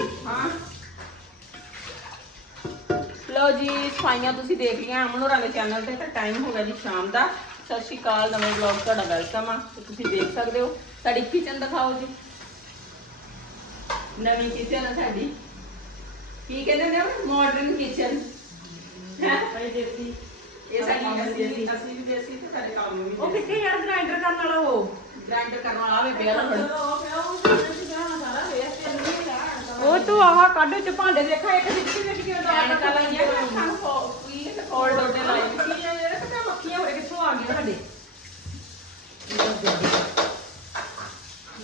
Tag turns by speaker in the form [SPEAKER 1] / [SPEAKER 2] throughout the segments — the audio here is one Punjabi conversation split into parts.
[SPEAKER 1] ਹਾਂ। ਲਓ ਜੀ ਸਫਾਈਆਂ ਤੁਸੀਂ ਦੇਖ ਲਈਆਂ ਅਮਨ ਹੋਰਾਂ ਦੇ ਚੈਨਲ ਤੇ ਤਾਂ ਟਾਈਮ ਹੋ ਗਿਆ ਜੀ ਸ਼ਾਮ ਦਾ। ਸਤਿ ਸ਼੍ਰੀ ਅਕਾਲ ਨਵੇਂ ਵਲੌਗ ਤੁਹਾਡਾ ਵੈਲਕਮ ਆ। ਤੇ ਤੁਸੀਂ ਦੇਖ ਸਕਦੇ ਹੋ ਸਾਡੀ ਕਿਚਨ ਦਿਖਾਓ ਜੀ। ਨਵੀਂ ਕਿਚਨ ਆ ਸਾਡੀ। ਕੀ ਕਹਿੰਦੇ ਨੇ ਮਾਡਰਨ ਕਿਚਨ ਹੈ?
[SPEAKER 2] ਭਾਈ ਦੇਸੀ।
[SPEAKER 1] ਇਹ ਸਾਡੀ
[SPEAKER 2] ਅਸੀਂ
[SPEAKER 1] ਅਸੀਂ
[SPEAKER 2] ਦੇਸੀ।
[SPEAKER 1] ਅਸੀਂ ਵੀ ਦੇਸੀ ਤੇ ਸਾਡੇ ਕੰਮ ਵੀ
[SPEAKER 2] ਉਹ ਕਿੱਥੇ ਯਾਰ? ਗ੍ਰਾਈਂਡਰ ਕਰਨ ਵਾਲਾ ਉਹ।
[SPEAKER 1] ਗ੍ਰਾਈਂਡਰ ਕਰਨ ਵਾਲਾ ਵੀ ਪਿਆ
[SPEAKER 2] ਉਹ ਤੂੰ ਆਹ ਕੱਢ ਚ ਭਾਂਡੇ ਦੇਖਾ ਇੱਕ ਸਿੱਧੀ ਵਿੱਚ ਕਿਉਂ ਦਾ
[SPEAKER 1] ਐਨਕਾਂ ਲਾਈਆਂ ਨਾ ਅੱਖਾਂ ਨੂੰ ਫੋ- ਕੀ ਤੇ ਫੋਲਡ ਉਹਦੇ ਲਾਏ
[SPEAKER 2] ਮੱਖੀਆਂ ਯਾਰ ਕਿੱਥੇ ਮੱਖੀਆਂ ਹੋਰੇ ਕਿੱਥੋਂ ਆ ਗਈਆਂ ਸਾਡੇ।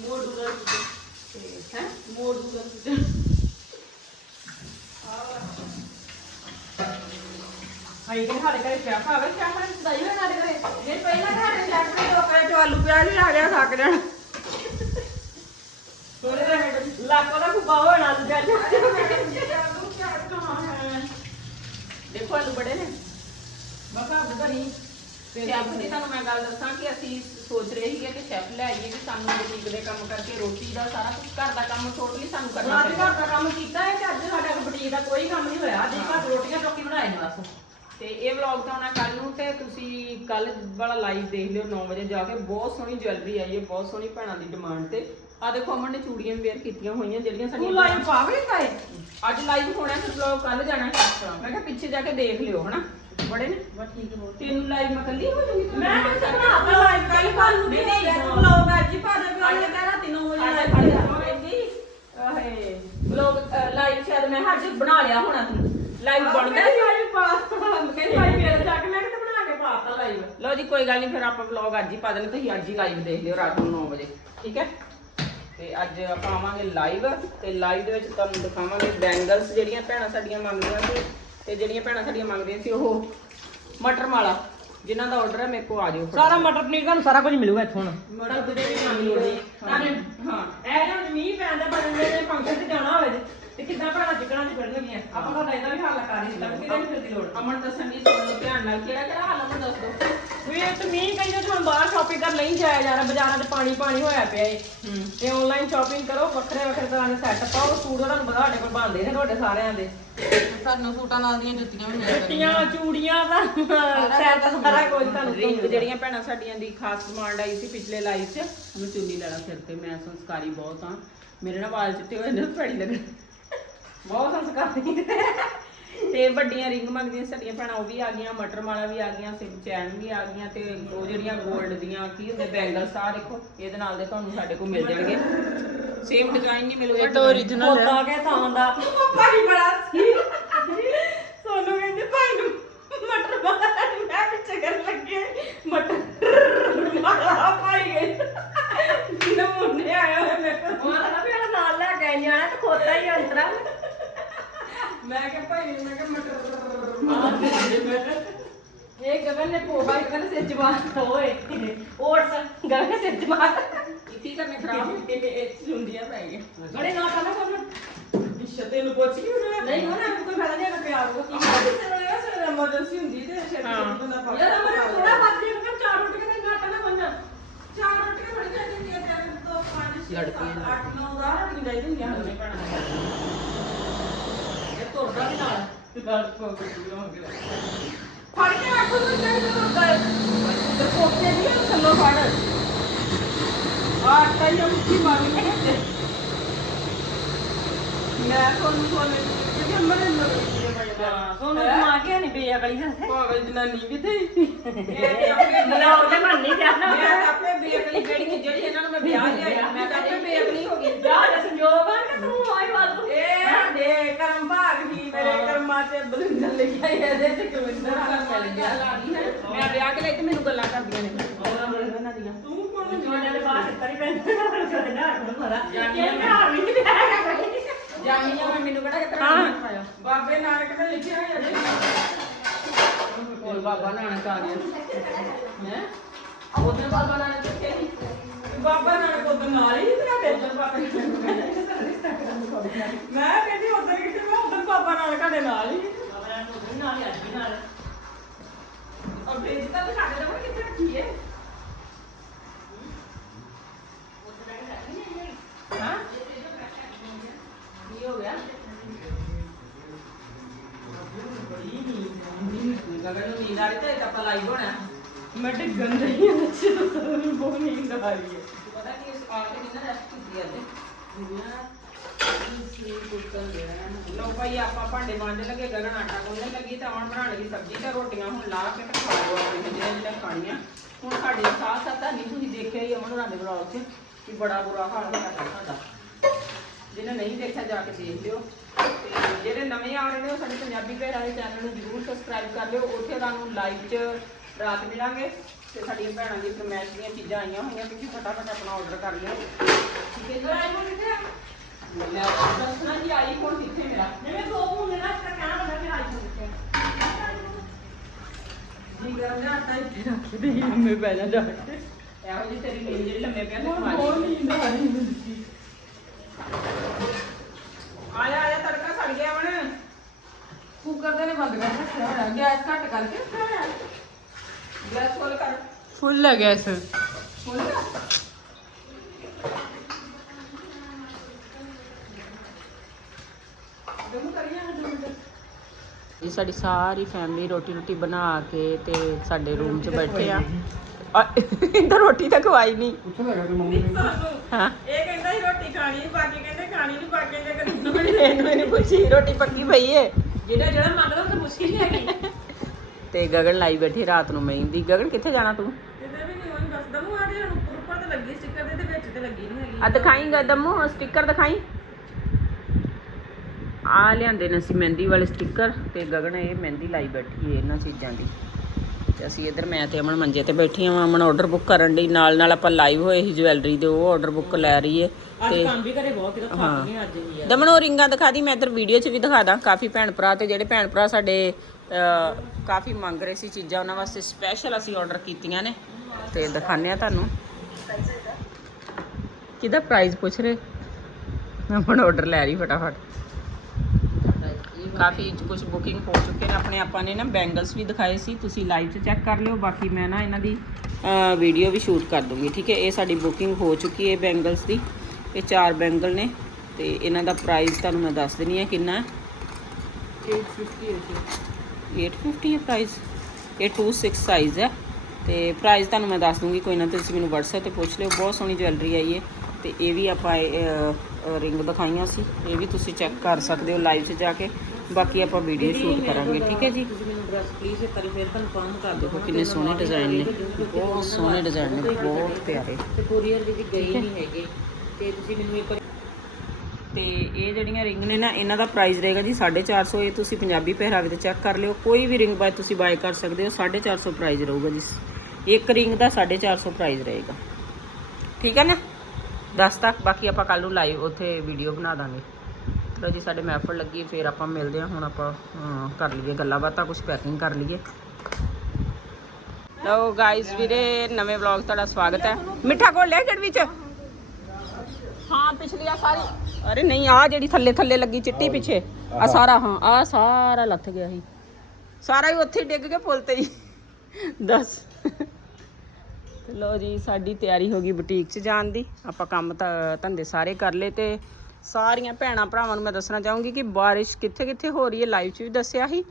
[SPEAKER 1] ਮੋੜ ਦੂਗਾ ਹੈ? ਮੋੜ ਦੂਗਾ
[SPEAKER 2] ਆਈ ਕਿ ਸਾਡੇ ਘਰੇ ਸ਼ੈਫ ਆਵੇ ਸ਼ੈਫ ਨੇ ਸਦਾਈ ਹੋਣਾ ਸਾਡੇ ਘਰੇ। ਜੇ ਪਹਿਲਾਂ ਸਾਡੇ ਸ਼ੈਫ ਨੇ ਟੋਕਰੇ ਚ ਆਲੂ ਪਿਆਜ਼ ਹੀ ਆ ਗਿਆ ਥੱਕ ਜਾਣਾ। ਥੋੜੇ ਦੇ ਲੱਕ ਦਾ ਖੁੱਬਾ ਹੋਣਾ ਆਲੂ ਪਿਆਜ਼
[SPEAKER 1] ਦੇਖੋ ਆਲੂ ਬੜੇ ਨੇ।
[SPEAKER 2] ਬਕਾ ਬਦਰੀ
[SPEAKER 1] ਸ਼ੈਫ ਦੀ ਤੁਹਾਨੂੰ ਮੈਂ ਗੱਲ ਦੱਸਾਂ ਕਿ ਅਸੀਂ ਸੋਚ ਰਹੇ ਸੀਗੇ ਕਿ ਸ਼ੈਫ ਲੈ ਆਈਏ ਕਿ ਸਾਨੂੰ ਬੁਟੀਕ ਦੇ ਕੰਮ ਕਰਕੇ ਰੋਟੀ ਦਾ ਸਾਰਾ ਕੁਝ ਘਰ ਦਾ ਕੰਮ ਟੋਟਲੀ ਸਾਨੂੰ ਕਰਨਾ
[SPEAKER 2] ਰਾਤ ਘਰ ਦਾ ਕੰਮ ਕੀਤਾ ਹੈ ਤੇ ਅੱਜ ਸਾਡਾ ਬੁਟੀਕ ਦਾ ਕੋਈ ਕੰਮ ਨਹੀਂ ਹੋਇਆ। ਅੱਜ ਘਰ ਰੋਟੀਆਂ ਟੋਕੀ ਬਣਾਏ ਨੇ ਬਸ।
[SPEAKER 1] ਤੇ ਇਹ ਵਲੌਗ ਤਾਂ ਆਉਣਾ ਕੱਲ ਨੂੰ ਤੇ ਤੁਸੀਂ ਕੱਲ ਵਾਲਾ ਲਾਈਵ ਦੇਖ ਲਿਓ 9 ਵਜੇ ਜਾ ਕੇ। ਬਹੁਤ ਸੋਹਣੀ ਜੁਐਲਰੀ ਆਈ ਹੈ ਬਹੁਤ ਸੋਹਣੀ ਭੈਣਾਂ ਦੀ ਡਿਮਾਂਡ ਤੇ। ਆ ਦੇਖੋ ਅਮਨ ਨੇ ਚੂੜੀਆਂ ਵੇਅਰ ਕੀਤੀਆਂ ਹੋਈਆਂ ਜਿਹੜੀਆਂ
[SPEAKER 2] ਤੂੰ
[SPEAKER 1] ਸਾਡੀਆਂ
[SPEAKER 2] ਲਾਈਵ ਪਾਗਲ ਕਾਏ
[SPEAKER 1] ਅੱਜ ਲਾਈਵ ਹੋਣਾ ਤੇ ਵਲੌਗ ਕੱਲ ਜਾਣਾ ਹੈ। ਮੈਂ ਕਿਹਾ ਪਿੱਛੇ ਜਾ ਕੇ ਦੇਖ ਲਿਓ ਹਨਾ? ਬੜੇ ਨੇ?
[SPEAKER 2] ਬਸ ਠੀਕ ਹੈ
[SPEAKER 1] ਤੈਨੂੰ ਲਾਈਵ ਮੈਂ ਕੱਲੀ ਹੋ ਜੂਗੀ
[SPEAKER 2] ਮੈਂ ਤਾਂ ਬਣਾ ਤਾ ਲਾਈਵ ਕੱਲ ਕੱਲ ਨੂੰ ਵੀ ਨਹੀਂ ਬਲੌਗ ਅੱਜ ਹੀ। ਪਾ ਦੇ ਵੀ ਅੱਜ ਕਹਿ ਰਾਤੀ 9 ਵਜੇ ਲਾਈਵ
[SPEAKER 1] ਖੜੇ ਓਏ ਵਲੌਗ ਲਾਈਵ ਸ਼ਾਇਦ ਮੈਂ ਅੱਜ ਬਣਾ ਲਿਆ ਹੋਣਾ ਤੂੰ। ਲਾਈਵ ਬਣਦਾ
[SPEAKER 2] ਪਾ ਕਹਿੰਦੀ ਭਾਈ ਮੇਰੇ ਜਾ ਕੇ ਮੈਂ ਕਿਤੇ ਬਣਾ ਕੇ ਪਾਤਾ ਲਾਈਵ
[SPEAKER 1] ਲਓ ਜੀ ਕੋਈ ਗੱਲ ਨਹੀਂ ਫਿਰ ਆਪਾਂ ਵਲੌਗ ਅੱਜ ਹੀ ਪਾ ਦੇਣੇ ਤੁਸੀਂ ਅੱਜ ਹੀ ਲਾਈਵ ਦੇਖ ਲਿਓ ਰਾਤ ਨੂੰ 9 ਵਜੇ। ਠੀਕ ਹੈ? ਤੇ ਅੱਜ ਆਪਾਂ ਆਵਾਂਗੇ ਲਾਈਵ ਤੇ ਲਾਈਵ ਦੇ ਵਿੱਚ ਤੁਹਾਨੂੰ ਦਿਖਾਵਾਂਗੇ ਬੈਂਗਲਸ ਜਿਹੜੀਆਂ ਭੈਣਾਂ ਸਾਡੀਆਂ ਮੰਗਦੀਆਂ ਸੀ ਤੇ ਜਿਹੜੀਆਂ ਭੈਣਾਂ ਸਾਡੀਆਂ ਮੰਗਦੀਆਂ ਸੀ ਉਹ ਮਟਰ ਮਾਲਾ ਜਿਨ੍ਹਾਂ ਦਾ ਆਰਡਰ ਹੈ ਮੇਰੇ ਕੋਲ ਆ ਜਾਓ
[SPEAKER 2] ਸਾਰਾ ਮਟਰ ਪਨੀਰ ਤੁਹਾਨੂੰ ਸਾਰਾ ਕੁਝ ਮਿਲੂਗਾ ਇੱਥੋਂ ਹੁਣ।
[SPEAKER 1] ਮਟਰ ਦੇ ਵੀ ਮੰਗ ਲਓ ਜੀ
[SPEAKER 2] ਹਾਂ।
[SPEAKER 1] ਹਾਂ
[SPEAKER 2] ਇਹ ਜਦੋਂ ਮੀਂਹ ਪੈਂਦਾ ਬੰਦੇ ਨੇ ਫੰਕਸ਼ਨ ਤੇ ਜਾਣਾ ਹੋਵੇ ਤੇ ਕਿੱਦਾਂ ਭੈਣਾਂ ਚਿਕਣਾ ਦੀ ਫਿਰਨਗੀਆਂ ਆਪਾਂ ਤੁਹਾਡਾ ਇਹਦਾ ਵੀ ਹੱਲ ਕਰ ਦਿੱਤਾ ਕਿਤੇ ਨਹੀਂ ਫਿਰਦੀ ਲੋੜ?
[SPEAKER 1] ਅਮਨ ਦੱਸਣ ਦੀ ਸੁਣ ਲਓ ਧਿਆਨ ਨਾਲ ਕਿਹੜਾ ਕਿਹੜਾ ਹਾਲ ਅਮਨ ਦੱਸ ਦਿਓ।
[SPEAKER 2] ਵੀ ਇਹ ਤੇ ਮੀਂਹ ਕਹਿੰਦੇ ਤੇ ਹੁਣ ਬਾਹਰ ਸ਼ਾਪਿੰਗ ਕਰਨ ਨਹੀਂ ਜਾਇਆ ਜਾ ਰਿਹਾ ਬਾਜ਼ਾਰਾਂ 'ਚ ਪਾਣੀ ਪਾਣੀ ਹੋਇਆ ਪਿਆ ਏ।
[SPEAKER 1] ਹੂੰ।
[SPEAKER 2] ਤੇ ਆਨਲਾਈਨ ਸ਼ਾਪਿੰਗ ਕਰੋ ਵੱਖਰੇ ਵੱਖਰੇ ਤਰ੍ਹਾਂ ਦੇ ਸੈੱਟ ਪਾਓ ਸੂਟ ਤਾਂ ਤੁਹਾਨੂੰ ਪਤਾ ਸਾਡੇ ਕੋਲ ਬਣਦੇ ਨੇ ਤੁਹਾਡੇ ਸਾਰਿਆਂ ਦੇ।
[SPEAKER 1] ਸਾਨੂੰ ਸੂਟਾਂ ਨਾਲ ਦੀਆਂ ਜੁੱਤੀਆਂ ਵੀ ਮਿਲ
[SPEAKER 2] ਜੁੱਤੀਆਂ ਚੂੜੀਆਂ ਦਾ ਸੈੱਟ ਸਾਰਾ ਕੁਝ ਤੁਹਾਨੂੰ
[SPEAKER 1] ਰਿੰਗ ਜਿਹੜੀਆਂ ਭੈਣਾਂ ਸਾਡੀਆਂ ਦੀ ਖਾਸ ਡਿਮਾਂਡ ਆਈ ਸੀ ਪਿਛਲੇ ਲਾਈਵ 'ਚ ਮੈਂ ਚੁੰਨੀ ਲੈਣਾ ਸਿਰ ਤੇ ਮੈਂ ਸੰਸਕਾਰੀ ਬਹੁਤ ਹਾਂ। ਮੇਰੇ ਨਾਲ ਵਾਲ ਚਿੱਟੇ ਹੋਏ ਨੇ ਭੜੀ ਲੱਗਣ
[SPEAKER 2] ਬਹੁਤ ਸੰਸਕਾਰੀ
[SPEAKER 1] ਤੇ ਵੱਡੀਆਂ ਰਿੰਗ ਮੰਗਦੀਆਂ ਸਾਡੀਆਂ ਭੈਣਾਂ ਉਹ ਵੀ ਆ ਗਈਆਂ ਮਟਰ ਮਾਲਾ ਵੀ ਆ ਗਈਆਂ ਸਿਰ ਚੈਨ ਵੀ ਆ ਗਈਆਂ ਤੇ ਉਹ ਜਿਹੜੀਆਂ 골ਡ ਦੀਆਂ ਕੀ ਹੁੰਦੇ ਬੈਂਗਲਸ ਆ ਦੇਖੋ ਇਹਦੇ ਨਾਲ ਦੇ ਤੁਹਾਨੂੰ ਸਾਡੇ ਕੋਲ ਮਿਲ ਜਾਣਗੇ। ਸੇਮ ਡਿਜ਼ਾਈਨ ਨਹੀਂ ਮਿਲੂਗਾ ਇਹ ਤਾਂ origignal
[SPEAKER 2] ਹੋਤਾ ਕੇ ਥਾਂ ਦਾ। ਭਾਈ ਬੜਾ ਸੀ। ਸੋਨੂੰ ਕਹਿੰਦੇ ਭਾਈ ਨੂੰ ਮਟਰ ਮਾਰਾ ਨੀ, ਮੈਂ ਪਿੱਛੇ ਕਰਨ ਲੱਗੇ ਮਟਰ ਮਾਰਾ ਭਾਈ ਗਏ ਨਮੂਨੇ ਆਇਆ ਹੋਇਆ ਮੇਰੇ ਕੋਲ। ਨਾ ਵੀ ਨਾਲ ਲੈ ਕੇ ਆਈ ਜਾਣਾ ਤੇ ਖੋਤਾ ਹੀ ਅੰਤਰਾ।
[SPEAKER 1] ਮੈਂ ਕਿਹਾ ਭਾਈ ਮੈਂ ਕਿਹਾ ਮਟਰ
[SPEAKER 2] ਇਹ ਗਗਨ ਨੇ ਪੋਹਾ ਕਹਿੰਦੇ ਸਿਰ ਚ ਮਾਰ ਓਏ। ਓਟਸ ਸਿਰ ਚ ਮਾਰ
[SPEAKER 1] ਇਤੀ ਕਰਨੇ ਖਰਾਬ ਇਹ ਸੁੰਡੀਆਂ ਪੈ ਗਈਆਂ।
[SPEAKER 2] ਬੜੇ ਨਾ ਕਰਨਾ ਕੋਲ
[SPEAKER 1] ਇਸ਼ਤੇ ਨੂੰ ਪੁੱਛ ਕੇ ਉਹਨੇ।
[SPEAKER 2] ਨਹੀਂ ਨੂੰ ਕੋਈ ਫਾਇਦਾ ਨਹੀਂ ਹੈਗਾ ਪਿਆਰ ਉਹ ਕੀ। ਕਰਦੇ
[SPEAKER 1] ਐਮਰਜੈਂਸੀ ਹੁੰਦੀ ਤੇ
[SPEAKER 2] ਹਾਂ।
[SPEAKER 1] ਛੇਤੀ ਬੰਦਾ ਪਾ
[SPEAKER 2] ਯਾਰ ਅਮਰ ਥੋੜਾ ਬਾਤ ਨਹੀਂ ਕਰ ਚਾਰ ਰੋਟੀ ਦੇ ਘਾਟਾ ਨਾ ਬੰਨਾ
[SPEAKER 1] ਚਾਰ ਰੋਟੀਆਂ ਬੜੀ ਚਾਹੀਦੀ ਹੁੰਦੀਆਂ ਤੇ ਦੋ ਪੰਜ ਸੱਤ, ਅੱਠ ਨੌ ਦਾ ਰੋਟੀਆਂ ਚਾਹੀਦੀਆਂ ਹੁੰਦੀਆਂ। ਹੁੰਦੀਆਂ ਭੈਣਾਂ
[SPEAKER 2] ਤੋੜਦਾ ਵੀ ਨਾਲ
[SPEAKER 1] ਤੇ ਗੱਲ ਕੋ ਕੁਝ ਹੋ ਗਿਆ।
[SPEAKER 2] ਫੜ ਕੇ ਰੱਖੋ ਤੂੰ ਚਾਹੀਦਾ ਤੋੜਦਾ ਤੇ ਕੋਕੇ ਦੀ ਉਹ ਥੱਲੋਂ ਫੜ।
[SPEAKER 1] ਆਟਾ ਹੀ ਉੱਚੀ ਮਾਰੀ ਮੈਂ ਮੈਂ ਤੁਹਾਨੂੰ ਤੁਹਾਨੂੰ ਕਿ ਅੰਮ੍ਰਿਤ ਨੂੰ
[SPEAKER 2] ਸੋਨੂੰ ਘੁਮਾ ਕੇ ਨਹੀਂ ਪਿਆ ਕਲੀ ਦੇ
[SPEAKER 1] ਪਾਗਲ ਜਨਾਨੀ ਤੇ ਆਪੇ
[SPEAKER 2] ਮਲਾ ਉਹਦੇ ਮਨ ਨਹੀਂ ਜਾਣਾ।
[SPEAKER 1] ਮੈਂ ਤਾਂ ਆਪੇ ਬੇਅਕਲੀ ਜਿਹੜੀ ਜਿਹੜੀ ਇਹਨਾਂ ਨੂੰ ਮੈਂ ਵਿਆਹ ਲਿਆ ਮੈਂ ਤਾਂ ਆਪੇ ਬੇਅਕਲੀ ਹੋ ਗਈ।
[SPEAKER 2] ਜਾ ਸੰਜੋਗ ਆ ਕਿ ਤੂੰ ਆਈ ਵਾਦੂ
[SPEAKER 1] ਇਹ ਸਾਡੇ ਕਰਮ ਭਾਗ ਹੀ ਮੇਰੇ ਕਰਮਾਂ 'ਚ ਬਲਿੰਦਰ ਲਿਖਿਆ ਹੀ ਇਹਦੇ 'ਚ ਕੁਲਿੰਦਰ ਵਾਲਾ ਮਿਲ ਗਿਆ। ਮੈਂ ਵਿਆਹ ਕੇ ਲਈ ਤੇ ਮੈਨੂੰ ਗੱਲਾਂ ਕਰਦੀਆਂ ਨੇ।
[SPEAKER 2] ਉਹਨਾਂ ਬੜੇ ਇਹਨਾਂ ਦੀਆਂ
[SPEAKER 1] ਤੂੰ ਕੌਣ
[SPEAKER 2] ਜੋੜਿਆਂ ਦੇ ਬਾਹਰ ਕਰੀ ਪੈਂਦੇ। ਨਾ ਜੋੜੇ ਨਾ ਹੱਥ ਮਾਰਾ ਇਹ ਘਰ ਵੀ ਨਹੀਂ ਆਇਆ ਕੋਈ
[SPEAKER 1] ਜਾਮੀਆਂ ਮੈਂ ਮੈਨੂੰ ਕਿਹੜਾ ਕਿਤਰਾ
[SPEAKER 2] ਹਾਂ।
[SPEAKER 1] ਪਾਇਆ ਬਾਬੇ ਨਾਨਕ ਨੇ ਲਿਖਿਆ ਹੋਇਆ ਜੀ। ਕੋਲ ਬਾਬਾ ਨਾਨਕ ਆ ਗਿਆ। ਹੈ? ਉਹਦੇ ਬਾਬਾ ਨਾਨਕ ਕਿੱਥੇ ਸੀ? ਬਾਬਾ ਨਾਨਕ ਉਹਦੇ ਨਾਲ ਹੀ ਤੇਰਾ ਬੇਦਰ ਬਾਬਾ ਮੈਂ ਕਹਿੰਦੀ ਉਧਰ ਪਾਪਾ ਨਾਲ
[SPEAKER 2] ਘਰੇ ਨਾਲ ਹੀ। ਮੈਂ ਡਿੱਗਣ ਰਹੀ ਹਾਂ ਅੱਛਾ ਬਹੁਤ ਨੀਂਦ ਆ ਰਹੀ
[SPEAKER 1] ਪਤਾ ਕਿ ਇਸ ਆਪ ਕਿੰਨਾ ਰੈਸਟ ਕੀਤੀ ਹੈ ਅੱਜ ਲੋ ਭਾਈ, ਆਪਾਂ ਭਾਂਡੇ ਮਾਂਜਣ ਲੱਗੇ, ਗਗਨ ਆਟਾ ਗੁੰਨਣ ਲੱਗੀ ਤੇ ਅਮਨ ਬਣਾਉਣ ਲੱਗੀ ਸਬਜ਼ੀ ਤੇ ਰੋਟੀਆਂ ਹੁਣ ਲਾ ਕੇ ਤੇ ਖਾ ਲਓ ਆਪਣੇ ਜਿਹੜੀਆਂ ਜਿਹੜੀਆਂ ਖਾਣੀਆਂ। ਹੁਣ ਸਾਡੇ ਸਾਹ ਸਾਤਾ ਨਹੀਂ ਤੁਸੀਂ ਦੇਖਿਆ ਹੀ ਅਮਨ ਹੋਰਾਂ ਬਲੌਗ 'ਚ ਕਿ ਬੜਾ ਬੁਰਾ ਹਾਲ ਹੋਇਆ ਸਾਡਾ। ਜਿਹਨੇ ਨਹੀਂ ਦੇਖਿਆ ਜਾ ਕੇ ਦੇਖ ਲਿਓ। ਤੇ ਜਿਹੜੇ ਨਵੇਂ ਆ ਰਹੇ ਨੇ ਉਹ ਸਾਡੇ ਪੰਜਾਬੀ ਭੈਣਾਂ ਦੇ ਚੈਨਲ ਨੂੰ ਜਰੂਰ ਸਬਸਕ੍ਰਾਈਬ ਕਰ ਲਿਓ। ਉੱਥੇ ਤੁਹਾਨੂੰ ਲਾਈਵ 'ਚ ਰਾਤ ਮਿਲਾਂਗੇ ਤੇ ਸਾਡੀਆਂ ਭੈਣਾਂ ਦੀ ਫਰਮਾਇਸ਼ ਦੀਆਂ ਚੀਜ਼ਾਂ ਆਈਆਂ ਹੋਈਆਂ। ਤੁਸੀਂ ਫਟਾਫਟ ਆਪਣਾ ਆਰਡਰ ਕਰ ਲਿਓ। ਠੀਕ ਹੈ ਜੀ? ਦੱਸਣਾ ਜੀ ਆਈ ਕੋਣ ਕਿੱਥੇ ਮੇਰਾ
[SPEAKER 2] ਜਿਵੇਂ ਦੋ ਮੁੰਡੇ ਨਾਲ ਤਾਂ ਕਹਿਣਾ ਹੁੰਦਾ ਕਿ ਆਈ ਹੁੰਦੇ
[SPEAKER 1] ਜੀ ਗਰਮ ਦਾ ਆਟਾ ਇੱਥੇ ਰੱਖ
[SPEAKER 2] ਤੇ ਹੀ ਮੈਂ ਬਹਿ ਜਾ ਜਾ ਕੇ
[SPEAKER 1] ਇਹੋ ਜਿਹੀ ਤੇਰੀ ਨੀਂਦ ਜਿਹੜੀ ਲੰਮੇ ਪਿਆ ਤੇ ਖਵਾ ਲਈ
[SPEAKER 2] ਨੀਂਦ ਆ ਰਹੀ ਮੈਨੂੰ
[SPEAKER 1] ਆਇਆ ਆਇਆ ਤੜਕਾ ਸੜ ਗਿਆ ਹੁਣ।
[SPEAKER 2] ਕੁੱਕਰ ਦੇ ਨੇ ਬੰਦ ਕਰ ਰੱਖਿਆ ਹੋਇਆ। ਗੈਸ ਘੱਟ ਕਰਕੇ। ਰੱਖਿਆ ਹੋਇਆ
[SPEAKER 1] ਗੈਸ। ਖੋਲ ਕਰ
[SPEAKER 2] ਫੁੱਲ ਹੈ ਗੈਸ
[SPEAKER 1] ਖੋਲ ਕਰ ਦਮ ਕਰੀਆਂ ਇਹ ਸਾਡੀ ਸਾਰੀ ਫੈਮਿਲੀ ਰੋਟੀ ਰੋਟੀ ਬਣਾ ਕੇ ਤੇ ਸਾਡੇ ਰੂਮ 'ਚ ਬੈਠੇ ਆ। ਇੰਦਰ ਰੋਟੀ ਤਾਂ ਖਵਾਈ ਨਹੀਂ ਹਾਂ।
[SPEAKER 2] ਇਹ ਕਹਿੰਦਾ ਸੀ ਰੋਟੀ ਖਾਣੀ ਨਹੀਂ ਬਾਕੀ ਕਹਿੰਦੇ ਖਾਣੀ ਨਹੀਂ ਬਾਕੀ ਕਹਿੰਦੇ ਕਦੀ
[SPEAKER 1] ਇਹਨੂੰ ਇਹਨੂੰ ਪੁੱਛੀ ਰੋਟੀ ਪੱਕੀ ਪਈ ਏ?
[SPEAKER 2] ਜਿਹੜਾ ਜਿਹੜਾ ਮੰਗਦਾ ਉਹ ਤਾਂ ਮੁਸ਼ਕਿਲ ਹੀ ਹੈਗੀ।
[SPEAKER 1] ਤੇ ਗਗਨ ਲਾਈ ਬੈਠੀ ਰਾਤ ਨੂੰ ਮਹਿੰਦੀ ਗਗਨ ਕਿੱਥੇ ਜਾਣਾ ਤੂੰ?
[SPEAKER 2] ਕਿਤੇ ਵੀ ਨਹੀਂ ਉਹਨੂੰ ਦੱਸਦਾ ਮੂੰਹ ਆੜੇ ਹੁਣ ਉੱਪਰ ਉੱਪਰ ਤੇ ਲੱਗੀ ਸਟicker ਦੇ ਤੇ ਵਿੱਚ ਤੇ ਲੱਗੀ ਨਹੀਂ ਹੈਗੀ।
[SPEAKER 1] ਆ ਦਿਖਾਈ ਗਦਮੋ ਸਟicker ਦਿਖਾਈ। ਆ ਲਿਆਂਦੇ ਨੇ ਅਸੀਂ ਮਹਿੰਦੀ ਵਾਲੇ ਸਟicker ਤੇ ਗਗਨ ਇਹ ਮਹਿੰਦੀ ਲਾਈ ਬੈਠੀ ਏ ਇਹਨਾਂ ਚੀਜ਼ਾਂ ਦੀ। ਤੇ ਅਸੀਂ ਇੱਧਰ ਮੈਂ ਤੇ ਅਮਨ ਮੰਜੇ ਤੇ ਬੈਠੀਆਂ ਵਾਂ ਅਮਨ ਆਰਡਰ ਬੁੱਕ ਕਰਨ ਦੀ ਨਾਲ ਨਾਲ ਆਪਾਂ ਲਾਈਵ ਹੋਏ ਸੀ ਜਵੈਲਰੀ ਦੇ ਉਹ ਆਰਡਰ ਬੁੱਕ ਲੈ ਰਹੀ ਤੇ
[SPEAKER 2] ਕੰਮ ਵੀ ਘਰੇ ਬਹੁਤ ਕਿਤੇ
[SPEAKER 1] ਹਾਂ।
[SPEAKER 2] ਨਹੀਂ ਅੱਜ ਵੀ
[SPEAKER 1] ਦਮਨ ਉਹ ਰਿੰਗਾਂ ਦਿਖਾ ਦੀ ਮੈਂ ਇੱਧਰ ਵੀਡੀਓ 'ਚ ਵੀ ਦਿਖਾ ਦਾਂ। ਕਾਫੀ ਭੈਣ ਭਰਾ ਤੇ ਜਿਹੜੇ ਭੈਣ ਭਰਾ ਸਾਡੇ ਕਾਫੀ ਮੰਗ ਰਹੇ ਸੀ ਚੀਜ਼ਾਂ ਉਹਨਾਂ ਵਾਸਤੇ ਸਪੈਸ਼ਲ ਅਸੀਂ ਆਰਡਰ ਕੀਤੀਆਂ ਨੇ। ਤੇ ਦਿਖਾਉਂਦੇ ਆ ਤੁਹਾਨੂੰ। ਕਿਹਦਾ ਪ੍ਰਾਈਸ ਪੁੱਛ ਰਹੇ? ਮੈਂ ਹੁਣ ਆਰਡਰ ਲੈ ਰਹੀ ਫਟਾਫਟ। ਕਾਫੀ ਕੁਝ ਬੁਕਿੰਗ ਹੋ ਚੁੱਕੇ ਨੇ। ਆਪਣੇ ਆਪਾਂ ਨੇ ਨਾ ਬੈਂਗਲਸ ਵੀ ਦਿਖਾਏ ਸੀ। ਤੁਸੀਂ ਲਾਈਵ 'ਚ ਚੈੱਕ ਕਰ ਲਿਓ। ਬਾਕੀ ਮੈਂ ਨਾ ਇਹਨਾਂ ਦੀ ਵੀਡੀਓ ਵੀ ਸ਼ੂਟ ਕਰ ਦੂੰਗੀ। ਠੀਕ ਹੈ? ਇਹ ਸਾਡੀ ਬੁਕਿੰਗ ਹੋ ਚੁੱਕੀ ਹੈ ਬੈਂਗਲਸ ਦੀ। ਇਹ ਚਾਰ ਬੈਂਗਲ ਨੇ। ਤੇ ਇਹਨਾਂ ਦਾ ਪ੍ਰਾਈਸ ਤੁਹਾਨੂੰ ਮੈਂ ਦੱਸ ਦਿੰਨੀ ਹੈ ਕਿੰਨਾ ਹੈ।
[SPEAKER 2] 850 ਹੈ
[SPEAKER 1] 850 ਹੈ ਪ੍ਰਾਈਸ ਇਹ 26 ਸਾਈਜ਼ ਹੈ। ਤੇ ਪ੍ਰਾਈਸ ਤੁਹਾਨੂੰ ਮੈਂ ਦੱਸ ਦੂੰਗੀ। ਕੋਈ ਨਾ ਤੁਸੀਂ ਮੈਨੂੰ WhatsApp ਤੇ ਪੁੱਛ ਲਿਓ। ਬਹੁਤ ਸੋਹਣੀ ਜਵੈਲਰੀ ਆਈ ਹੈ ਤੇ ਇਹ ਵੀ ਆਪਾਂ ਰਿੰਗ ਦਿਖਾਈਆਂ ਸੀ। ਇਹ ਵੀ ਤੁਸੀਂ ਚੈੱਕ ਕਰ ਸਕਦੇ ਹੋ ਲਾਈਵ 'ਚ ਜਾ ਕੇ। ਬਾਕੀ ਆਪਾਂ ਵੀਡੀਓ ਸ਼ੂਟ ਕਰਾਂਗੇ ਠੀਕ ਹੈ ਜੀ?
[SPEAKER 2] ਤੁਸੀਂ ਮੈਨੂੰ ਐਡਰੈਸ ਪਲੀਜ਼ ਇੱਕ ਵਾਰੀ ਫੇਰ ਕਨਫਰਮ ਕਰ ਦਿਓ
[SPEAKER 1] ਦੇਖੋ ਕਿੰਨੇ ਸੋਹਣੇ ਡਿਜ਼ਾਈਨ ਨੇ। ਬਹੁਤ ਸੋਹਣੇ ਡਿਜ਼ਾਈਨ ਨੇ ਬਹੁਤ ਪਿਆਰੇ।
[SPEAKER 2] ਤੇ ਕੋਰੀਅਰ ਵੀ ਗਏ ਨਹੀਂ ਹੈਗੇ। ਤੇ ਤੁਸੀਂ ਮੈਨੂੰ ਇੱਕ
[SPEAKER 1] ਤੇ ਇਹ ਜਿਹੜੀਆਂ ਰਿੰਗ ਨੇ ਨਾ ਇਹਨਾਂ ਦਾ ਪ੍ਰਾਈਸ ਰਹੇਗਾ ਜੀ 450 ਇਹ ਤੁਸੀਂ ਪੰਜਾਬੀ ਪਹਿਰਾਵੇ ਤੇ ਚੈੱਕ ਕਰ ਲਿਓ। ਕੋਈ ਵੀ ਰਿੰਗ ਬਾਏ ਤੁਸੀਂ ਬਾਏ ਕਰ ਸਕਦੇ ਹੋ 450 ਪ੍ਰਾਈਸ ਰਹੂਗਾ ਜੀ। ਇੱਕ ਰਿੰਗ ਦਾ 450 ਪ੍ਰਾਈਸ ਰਹੇਗਾ। ਠੀਕ ਹੈ ਨਾ? ਦੱਸਤਾ ਬਾਕੀ ਆਪਾਂ ਕੱਲ ਨੂੰ ਲਾਈਵ ਉੱਥੇ ਵੀਡੀਓ ਬਣਾ ਦਾਂਗੇ। ਲੋ ਜੀ ਸਾਡੇ ਮਹਿਫਲ ਲੱਗੀ ਫਿਰ ਆਪਾਂ ਮਿਲਦੇ ਹਾਂ ਹੁਣ ਆਪਾਂ ਕਰ ਲਈਏ ਗੱਲਾਂ ਬਾਤਾਂ ਕੁਝ ਪੈਕਿੰਗ ਕਰ ਲਈਏ। ਲੋ ਗਾਇਸ ਵੀਰੇ ਨਵੇਂ ਵਲੌਗ ਤੁਹਾਡਾ ਸਵਾਗਤ ਹੈ। ਮਿੱਠਾ ਘੋਲ ਲਿਆ ਜੜ ਵਿੱਚ? ਹਾਂ ਪਿਛਲੀ ਆ ਸਾਰੀ ਅਰੇ ਨਹੀਂ ਆ ਜਿਹੜੀ ਥੱਲੇ ਥੱਲੇ ਲੱਗੀ ਚਿੱਟੀ ਪਿੱਛੇ ਆ ਸਾਰਾ ਹਾਂ ਆ ਸਾਰਾ ਲੱਥ ਗਿਆ ਸੀ। ਸਾਰਾ ਹੀ ਉੱਥੇ ਡਿੱਗ ਕੇ ਪੁੱਲ ਤੇ ਹੀ। ਦੱਸ। ਲੋ ਜੀ ਸਾਡੀ ਤਿਆਰੀ ਹੋ ਗਈ ਬੁਟੀਕ 'ਚ ਜਾਣ ਦੀ। ਆਪਾਂ ਕੰਮ ਤਾਂ ਧੰਦੇ ਸਾਰੇ ਕਰ ਲਏ ਤੇ ਸਾਰੀਆਂ ਭੈਣਾਂ ਭਰਾਵਾਂ ਨੂੰ ਮੈਂ ਦੱਸਣਾ ਚਾਹੂੰਗੀ ਕਿ ਬਾਰਿਸ਼ ਕਿੱਥੇ ਕਿੱਥੇ ਹੋ ਰਹੀ ਹੈ ਲਾਈਵ 'ਚ ਵੀ ਦੱਸਿਆ ਸੀ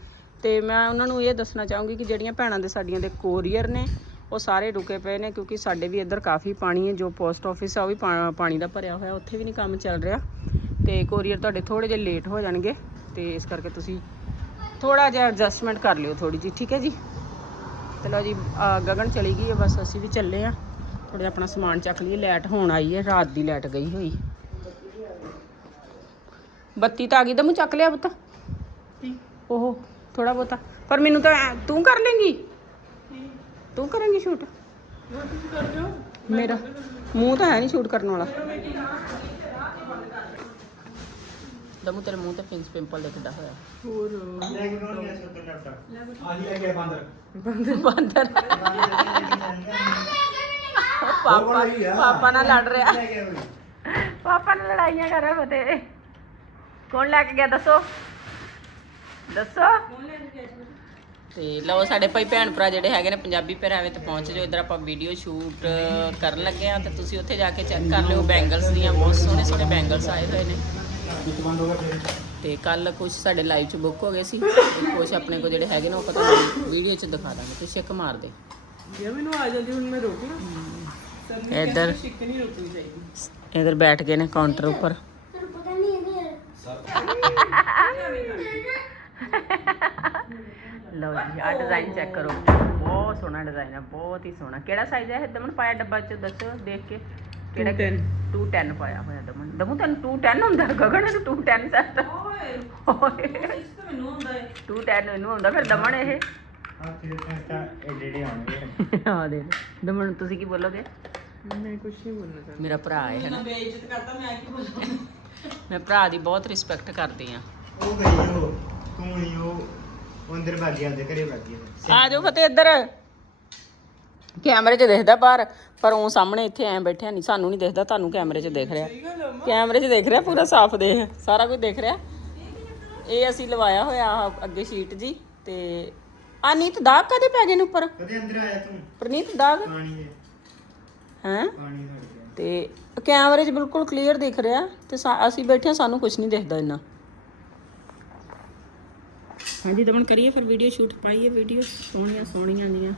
[SPEAKER 1] ਤੇ ਮੈਂ ਉਹਨਾਂ ਨੂੰ ਇਹ ਦੱਸਣਾ ਚਾਹੂੰਗੀ ਕਿ ਜਿਹੜੀਆਂ ਭੈਣਾਂ ਦੇ ਸਾਡੀਆਂ ਦੇ ਕੋਰੀਅਰ ਨੇ, ਉਹ ਸਾਰੇ ਰੁਕੇ ਪਏ ਨੇ ਕਿਉਂਕਿ ਸਾਡੇ ਵੀ ਇੱਧਰ ਕਾਫੀ ਪਾਣੀ ਹੈ, ਜੋ ਪੋਸਟ ਆਫਿਸ ਆ, ਉਹ ਵੀ ਪਾਣੀ ਦਾ ਭਰਿਆ ਹੋਇਆ, ਉੱਥੇ ਵੀ ਨਹੀਂ ਕੰਮ ਚੱਲ ਰਿਹਾ ਤੇ ਕੋਰੀਅਰ ਤੁਹਾਡੇ ਥੋੜੇ ਜਿਹਾ ਲੇਟ ਹੋ ਜਾਣਗੇ ਤੇ ਇਸ ਕਰਕੇ ਤੁਸੀਂ ਥੋੜਾ ਜਿਹਾ ਐਡਜਸਟਮੈਂਟ ਕਰ ਲਿਓ ਥੋੜੀ ਜੀ ਠੀਕ ਹੈ ਜੀ? ਚਲੋ ਜੀ ਗਗਨ ਚਲੀ ਗਈ ਹੈ, ਬਸ ਅਸੀਂ ਵੀ ਚੱਲੇ ਆ ਥੋੜਾ ਜਿਹਾ ਆਪਣਾ ਸਮਾਨ ਚੱਕ ਲਈਏ ਲਾਈਟ ਹੋਣ ਆਈ ਹੈ, ਰਾਤ ਦੀ ਲਾਈਟ ਗਈ ਹੋਈ। ਬੱਤੀ ਤਾਂ ਆ ਗਈ ਦਮੂ ਚੱਕ ਲਿਆ ਪੁੱਤ। ਉਹ ਥੋੜਾ ਬਹੁਤਾ। ਪਰ ਮੈਨੂੰ ਤਾਂ ਐਂ- ਤੂੰ ਕਰ ਲੇਂਗੀ? ਤੂੰ ਕਰੇਂਗੀ ਸ਼ੂਟ? ਮੇਰਾ ਮੂੰਹ ਤਾਂ ਹੈ ਨਹੀਂ ਸ਼ੂਟ ਕਰਨ ਵਾਲਾ। ਦਮੂ ਤੇਰੇ ਮੂੰਹ ਤੇ ਪਿੰਸ ਪਿੰਪਲ ਦੇ ਕਿੱਡਾ ਹੋਇਆ ਬਾਂਦਰ। ਪਾਪਾ ਪਾਪਾ ਨਾਲ ਲੜ ਰਿਹਾ। ਪਾਪਾ ਨਾਲ ਲੜਾਈਆਂ ਕਰ ਰਿਹਾ ਫਤੇ ਕੌਣ ਲੈ ਕੇ ਗਿਆ? ਦੱਸੋ। ਦੱਸੋ। ਤੇ ਲਓ ਸਾਡੇ ਭਾਈ ਭੈਣ ਭਰਾ ਜਿਹੜੇ ਹੈਗੇ ਨੇ ਪੰਜਾਬੀ ਪਹਿਰਾਵੇ ਤੇ ਪਹੁੰਚ ਜਾਓ। ਇਧਰ ਆਪਾਂ ਵੀਡੀਓ ਸ਼ੂਟ ਕਰਨ ਲੱਗੇ ਆ ਤੇ ਤੁਸੀਂ ਉੱਥੇ ਜਾ ਕੇ ਚੈੱਕ ਕਰ ਲਿਓ ਬੈਂਗਲਸ ਦੀਆਂ। ਬਹੁਤ ਸੋਹਣੇ ਸੋਹਣੇ ਬੈਂਗਲਸ ਆਏ ਹੋਏ ਨੇ। ਤੇ ਕੱਲ ਕੁਝ ਸਾਡੇ ਲਾਈਵ ਚ ਬੁੱਕ ਹੋ ਗਏ ਸੀ। ਕੁਝ ਆਪਣੇ ਕੋ ਜਿਹੜੇ ਹੈਗੇ ਨੇ ਉਹ ਪਤਾ ਵੀਡੀਓ ਚ ਦਿਖਾ ਦਾਂਗੇ। ਤੇ ਛਿੱਕ ਮਾਰ ਦੇ
[SPEAKER 2] ਜੇ ਮੈਨੂੰ ਆ ਜਾਂਦੀ ਹੁਣ ਮੈਂ ਰੋਕ ਲਾਂ
[SPEAKER 1] ਇੱਧਰ
[SPEAKER 2] ਸ਼ਿਕ ਨਹੀਂ ਰੋਕਣੀ ਚਾਹੀਦੀ।
[SPEAKER 1] ਇਧਰ ਬੈਠ ਗਏ ਨੇ ਕਾਊਂਟਰ ਉੱਪਰ। ਲਓ ਜੀ ਆ ਡਿਜ਼ਾਈਨ ਚੈੱਕ ਕਰੋ। ਬਹੁਤ ਸੋਹਣਾ ਡਿਜ਼ਾਈਨ ਹੈ ਬਹੁਤ ਹੀ ਸੋਹਣਾ। ਕਿਹੜਾ ਸਾਈਜ਼ ਹੈ ਇਹ ਦਮਨ? ਪਾਇਆ ਡੱਬਾ ਚ ਦੱਸੋ ਦੇਖ ਕੇ। ਕਿਹੜਾ 210 ਪਾਇਆ ਹੋਇਆ ਦਮਨ। ਦਮੂ ਤੈਨੂੰ 210 ਹੁੰਦਾ? ਗਗਨ ਨੂੰ 210 ਸੈੱਟ
[SPEAKER 2] ਓਏ
[SPEAKER 1] ਓਏ।
[SPEAKER 2] ਇਸ ਤਾਂ ਮੈਨੂੰ ਹੁੰਦਾ ਹੈ
[SPEAKER 1] 210 ਇਹਨੂੰ ਹੁੰਦਾ ਫਿਰ ਦਮਨ ਇਹ?
[SPEAKER 3] ਆ ਫਿਰ ਤਾਂ ਇਹ ਜਿਹੜੇ ਆਉਣਗੇ।
[SPEAKER 1] ਆ ਦੇ ਦਮਨ ਤੁਸੀਂ ਕੀ ਬੋਲੋਗੇ?
[SPEAKER 2] ਮੈਂ ਕੁਝ ਨਹੀਂ ਬੋਲਣਾ ਚਾਹੁੰਦੀ।
[SPEAKER 1] ਮੇਰਾ ਭਰਾ ਹੈ ਨਾ
[SPEAKER 2] ਬੇਇੱਜ਼ਤ ਕਰਤਾ ਮੈਂ ਕੀ ਬੋਲਾਂ
[SPEAKER 1] ਮੈਂ ਭਰਾ ਦੀ ਬਹੁਤ ਰਿਸਪੈਕਟ ਕਰਦੀ ਆ
[SPEAKER 3] ਉਹ ਗਈ ਉਹ ਤੂੰ ਹੀ ਉਹ ਉਹ ਅੰਦਰ ਆਦੇ ਘਰੇ ਭਾਗੀ
[SPEAKER 1] ਆ ਜਾਓ ਫਤਿਹ ਇੱਧਰ। ਕੈਮਰੇ 'ਚ ਦਿਖਦਾ ਬਾਹਰ ਪਰ ਉਹ ਸਾਹਮਣੇ ਇੱਥੇ ਐ ਬੈਠਿਆ ਨਹੀਂ ਸਾਨੂੰ ਨਹੀਂ ਦਿਖਦਾ ਤੁਹਾਨੂੰ ਕੈਮਰੇ 'ਚ ਦੇਖ ਰਿਹਾ। ਕੈਮਰੇ 'ਚ ਦੇਖ ਰਿਹਾ ਪੂਰਾ ਸਾਫ਼ ਦੇਖ ਸਾਰਾ ਕੁਝ ਦੇਖ ਰਿਹਾ। ਇਹ ਅਸੀਂ ਲਵਾਇਆ ਹੋਇਆ ਆਹ ਅੱਗੇ ਸ਼ੀਟ ਜੀ ਤੇ ਆ ਨੀਤ ਦਾਗ ਕਦੇ ਪੈ ਗਏ ਨੇ ਉੱਪਰ?
[SPEAKER 3] ਕਦੇ ਅੰਦਰ ਆਇਆ ਤੂੰ?
[SPEAKER 1] ਪ੍ਰਨੀਤ ਦਾਗ?
[SPEAKER 3] ਪਾਣੀ ਹੈ
[SPEAKER 1] ਹੈ?
[SPEAKER 3] ਪਾਣੀ ਗਿਆ
[SPEAKER 1] ਤੇ ਕੈਮਰੇ 'ਚ ਬਿਲਕੁਲ ਕਲੀਅਰ ਦਿਖ ਰਿਹਾ ਤੇ ਸਾ- ਅਸੀਂ ਬੈਠੇ ਸਾਨੂੰ ਕੁਝ ਨਹੀਂ ਦਿਖਦਾ ਇੰਨਾ। ਹਾਂਜੀ ਦਮਨ ਕਰੀਏ ਫਿਰ ਵੀਡੀਓ ਸ਼ੂਟ ਪਾਈਏ ਵੀਡੀਓ ਸੋਹਣੀਆਂ ਸੋਹਣੀਆਂ ਦੀਆਂ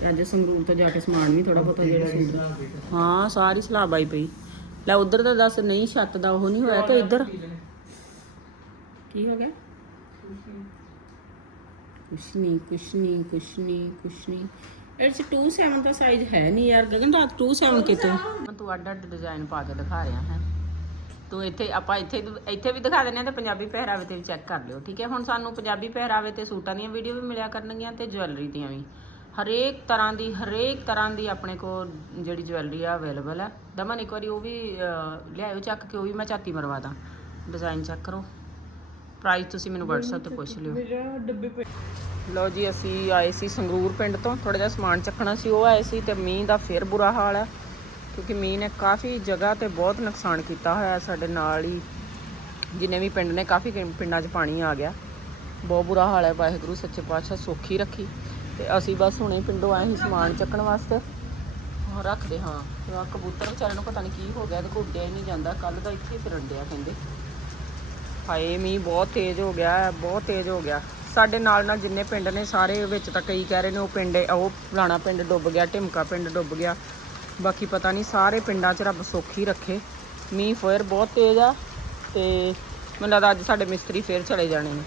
[SPEAKER 1] ਤੇ ਅੱਜ ਸੰਗਰੂਰ ਤੋਂ ਜਾ ਕੇ ਸਮਾਨ ਵੀ ਥੋੜਾ ਬਹੁਤਾ ਜਿਹੜਾ ਸੂਟ ਹਾਂ ਸਾਰੀ ਸਲਾਬ ਆਈ ਪਈ। ਲੈ ਉਧਰ ਦਾ ਦੱਸ ਨਹੀਂ ਛੱਤ ਦਾ ਉਹ ਨਹੀਂ ਹੋਇਆ ਤੇ ਇੱਧਰ। ਕੀ ਹੋ ਗਿਆ? ਕੁਛ ਨਹੀਂ ਕੁਛ ਨਹੀਂ ਕੁਛ ਨਹੀਂ ਕੁਛ ਨਹੀਂ। ਇਟਸ 27 ਦਾ ਸਾਈਜ਼ ਹੈ ਨਹੀਂ ਯਾਰ, ਗਗਨ ਰਾਤ 27 ਕਿਤੇ? ਤੂੰ ਅੱਡ ਅੱਡ ਡਿਜ਼ਾਈਨ ਪਾ ਕੇ ਦਿਖਾ ਰਿਹਾ ਹੈ। ਤੂੰ ਇੱਥੇ, ਆਪਾਂ ਇੱਥੇ ਇੱਥੇ ਵੀ ਦਿਖਾ ਦਿੰਦੇ ਆ ਤੇ ਪੰਜਾਬੀ ਪਹਿਰਾਵੇ ਤੇ ਵੀ ਚੈੱਕ ਕਰ ਲਿਓ, ਠੀਕ ਹੈ? ਹੁਣ ਸਾਨੂੰ ਪੰਜਾਬੀ ਪਹਿਰਾਵੇ ਤੇ ਸੂਟਾਂ ਦੀਆਂ ਵੀਡੀਓ ਵੀ ਮਿਲਿਆ ਕਰਨਗੀਆਂ ਤੇ ਜੁਐਲਰੀ ਦੀਆਂ ਵੀ। ਹਰੇਕ ਤਰ੍ਹਾਂ ਦੀ, ਹਰੇਕ ਤਰ੍ਹਾਂ ਦੀ ਆਪਣੇ ਕੋਲ ਜਿਹੜੀ ਜੁਐਲਰੀ ਆ ਅਵੇਲੇਬਲ ਹੈ ਦਮਨ, ਇੱਕ ਵਾਰੀ ਉਹ ਵੀ ਲਿਆਇਓ ਚੱਕ ਕੇ, ਉਹ ਵੀ ਮੈਂ ਝਾਤੀ ਮਰਵਾ ਦਾਂ। ਡਿਜ਼ਾਈਨ ਚੈੱਕ ਕਰੋ। ਪ੍ਰਾਈਸ ਤੁਸੀਂ ਮੈਨੂੰ WhatsApp ਤੇ ਪੁੱਛ ਲਿਓ। ਲਓ ਜੀ ਅਸੀਂ ਆਏ ਸੀ ਸੰਗਰੂਰ ਪਿੰਡ ਤੋਂ। ਥੋੜਾ ਜਿਹਾ ਸਮਾਨ ਚੱਕਣਾ ਸੀ ਉਹ ਆਏ ਸੀ ਤੇ ਮੀਂਹ ਦਾ ਫਿਰ ਬੁਰਾ ਹਾਲ ਹੈ ਕਿਉਂਕਿ ਮੀਂਹ ਨੇ ਕਾਫੀ ਜਗ੍ਹਾ ਤੇ ਬਹੁਤ ਨੁਕਸਾਨ ਕੀਤਾ ਹੋਇਆ ਸਾਡੇ ਨਾਲ ਹੀ। ਜਿੰਨੇ ਵੀ ਪਿੰਡ ਨੇ ਕਾਫੀ ਪਿੰਡਾਂ 'ਚ ਪਾਣੀ ਆ ਗਿਆ। ਬਹੁਤ ਬੁਰਾ ਹਾਲ ਹੈ ਵਾਹਿਗੁਰੂ ਸੱਚੇ ਪਾਤਸ਼ਾਹ ਸੁੱਖੀ ਰੱਖੀ। ਤੇ ਅਸੀਂ ਬਸ ਹੁਣੇ ਪਿੰਡੋਂ ਆਏ ਸੀ ਸਮਾਨ ਚੱਕਣ ਵਾਸਤੇ। ਰੱਖਦੇ ਹਾਂ। ਕਬੂਤਰ ਵਿਚਾਰੇ ਨੂੰ ਪਤਾ ਨਹੀਂ ਕੀ ਹੋ ਗਿਆ ਤੇ ਘੁੱਟਿਆ ਹੀ ਨਹੀਂ ਜਾਂਦਾ। ਕੱਲ ਦਾ ਇੱਥੇ ਫਿਰਨ ਡਿਆ ਕਹਿੰਦੇ। ਹਾਏ, ਮੀਂਹ ਬਹੁਤ ਤੇਜ਼ ਹੋ ਗਿਆ, ਬਹੁਤ ਤੇਜ਼ ਹੋ ਗਿਆ। ਸਾਡੇ ਨਾਲ ਨਾਲ ਜਿੰਨੇ ਪਿੰਡ ਨੇ, ਸਾਰੇ ਵਿੱਚ ਤਾਂ ਕਈ ਕਹਿ ਰਹੇ ਨੇ, ਉਹ ਪਿੰਡ, ਉਹ ਫਲਾਣਾ ਪਿੰਡ ਡੁੱਬ ਗਿਆ, ਢਿਮਕਾ ਪਿੰਡ ਡੁੱਬ ਗਿਆ। ਬਾਕੀ ਪਤਾ ਨਹੀਂ, ਸਾਰੇ ਪਿੰਡਾਂ 'ਚ ਰੱਬ ਸੌਖੀ ਰੱਖੇ। ਮੀਂਹ ਫੇਰ ਬਹੁਤ ਤੇਜ਼ ਆ ਤੇ ਮੈਨੂੰ ਲੱਗਦਾ ਅੱਜ ਸਾਡੇ ਮਿਸਤਰੀ ਫੇਰ ਚਲੇ ਜਾਣੇ ਨੇ।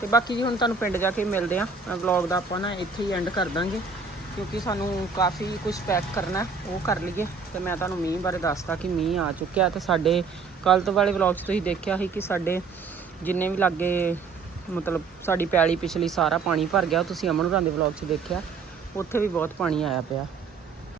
[SPEAKER 1] ਤੇ ਬਾਕੀ ਜੀ ਹੁਣ ਤੁਹਾਨੂੰ ਪਿੰਡ ਜਾ ਕੇ ਮਿਲਦੇ ਆ। ਵਲੌਗ ਦਾ ਆਪਾਂ ਨਾ ਇੱਥੇ ਹੀ ਐਂਡ ਕਰ ਦਾਂਗੇ। ਕਿਉਂਕਿ ਸਾਨੂੰ ਕਾਫੀ ਕੁਝ ਪੈਕ ਕਰਨਾ ਉਹ ਕਰ ਲਈਏ। ਤੇ ਮੈਂ ਤੁਹਾਨੂੰ ਮੀਂਹ ਬਾਰੇ ਦੱਸਦਾ ਕਿ ਮੀਂਹ ਆ ਚੁੱਕਿਆ ਤੇ ਸਾਡੇ ਕੱਲ ਤੋਂ ਵਾਲੇ ਵਲੌਗ 'ਚ ਤੁਸੀਂ ਦੇਖਿਆ ਸੀ ਕਿ ਸਾਡੇ ਜਿੰਨੇ ਵੀ ਲਾਗੇ ਮਤਲਬ ਸਾਡੀ ਪੈਲੀ ਪਿਛਲੀ ਸਾਰਾ ਪਾਣੀ ਭਰ ਗਿਆ, ਤੁਸੀਂ ਅਮਨ ਹੋਰਾਂ ਦੇ ਵਲੌਗ 'ਚ ਦੇਖਿਆ, ਉੱਥੇ ਵੀ ਬਹੁਤ ਪਾਣੀ ਆਇਆ ਪਿਆ।